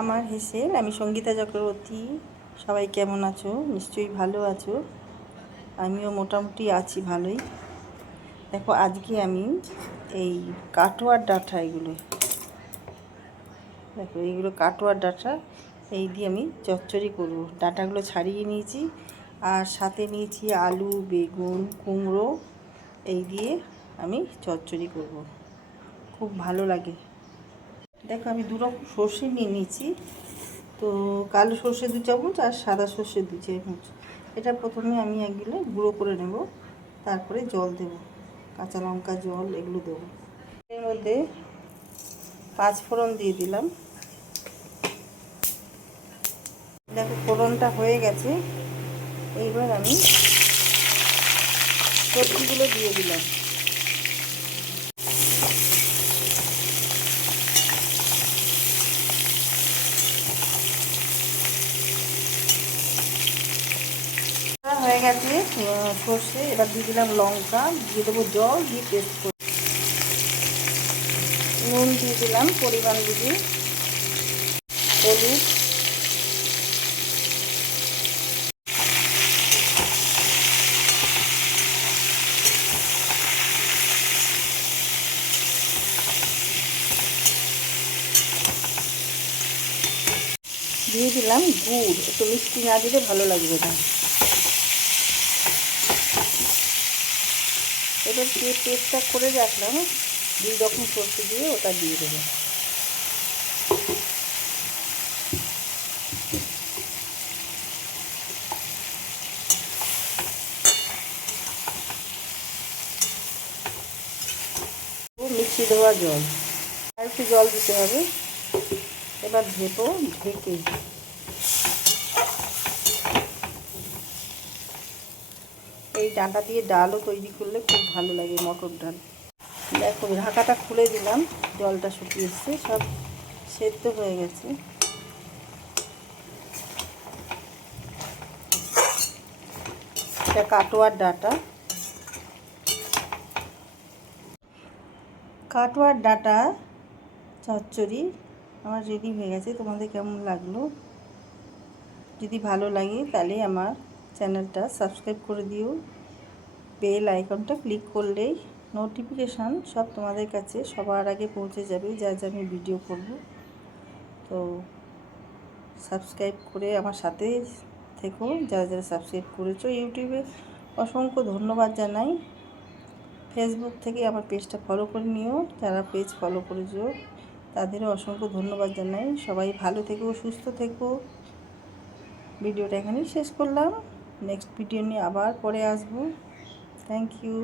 আমার হেসেল, আমি সঙ্গীতা চক্রবর্তী। সবাই কেমন আছো? নিশ্চয়ই ভালো আছো। আমিও মোটামুটি আছি ভালোই। দেখো, আজকে আমি এই কাটোয়ার ডাঁটা, এইগুলো কাটোয়ার ডাঁটা, এই দিয়ে আমি চচ্চড়ি করব। ডাঁটাগুলো ছাড়িয়ে নিয়েছি, আর সাথে নিয়েছি আলু, বেগুন, কুমড়ো। এই দিয়ে আমি চচ্চড়ি করব, খুব ভালো লাগে। দেখো, আমি দুরকম সর্ষে নিয়ে নিয়েছি। তো কালো সর্ষে 2 চামচ আর সাদা সর্ষে 2 চামচ। এটা প্রথমে আমি এগুলো গুঁড়ো করে নেব, তারপরে জল দেব, কাঁচা লঙ্কা, জল এগুলো দেব। এর মধ্যে 5 ফোড়ন দিয়ে দিলাম। দেখো, ফোড়নটা হয়ে গেছে। এইবার আমি সবজিগুলো দিয়ে দিলাম। হয়ে গেছে সর্ষে। এবার দিয়ে দিলাম লঙ্কা, দিয়ে দেবো জল, দিয়ে পেস্ট করে নুন দিয়ে দিলাম পরিমাণ বুঝে, হলুদ, দিয়ে দিলাম গুড়। একটু মিষ্টি না দিলে ভালো লাগবে না। এবার যে পেস্টটা করে রাখলাম 2 রকম সর্ষে দিয়ে, ওটা দিয়ে দেবো। মিক্সি দেওয়া জল, আর একটু জল দিতে হবে। এবার ঢেকে এই ডাঁটা দিয়ে ডালও তৈরি করলে খুব ভালো লাগে, মটর ডাল। দেখো, ঢাকাটা খুলে দিলাম, জলটা শুকিয়ে এসছে, সব সেদ্ধ হয়ে গেছে। এটা কাটোয়ার ডাঁটা, চচ্চড়ি আমার রেডি হয়ে গেছে। তোমাদের কেমন লাগলো? যদি ভালো লাগে তাহলে আমার চ্যানেলটা সাবস্ক্রাইব করে দিও। বেল আইকনটা ক্লিক করলেই নোটিফিকেশান সব তোমাদের কাছে সবার আগে পৌঁছে যাবে, যা যা আমি ভিডিও করব। তো সাবস্ক্রাইব করে আমার সাথে থেকো, যারা যারা সাবস্ক্রাইব করেছো। ইউটিউবে অসংখ্য ধন্যবাদ জানাই। ফেসবুক থেকে আমার পেজটা ফলো করে নিও, যারা পেজ ফলো করেছো তাদেরও অসংখ্য ধন্যবাদ জানাই। সবাই ভালো থেকো, সুস্থ থেকো। ভিডিওটা এখানেই শেষ করলাম। নেক্সট ভিডিও নিয়ে আবার পরে আসবো। Thank you.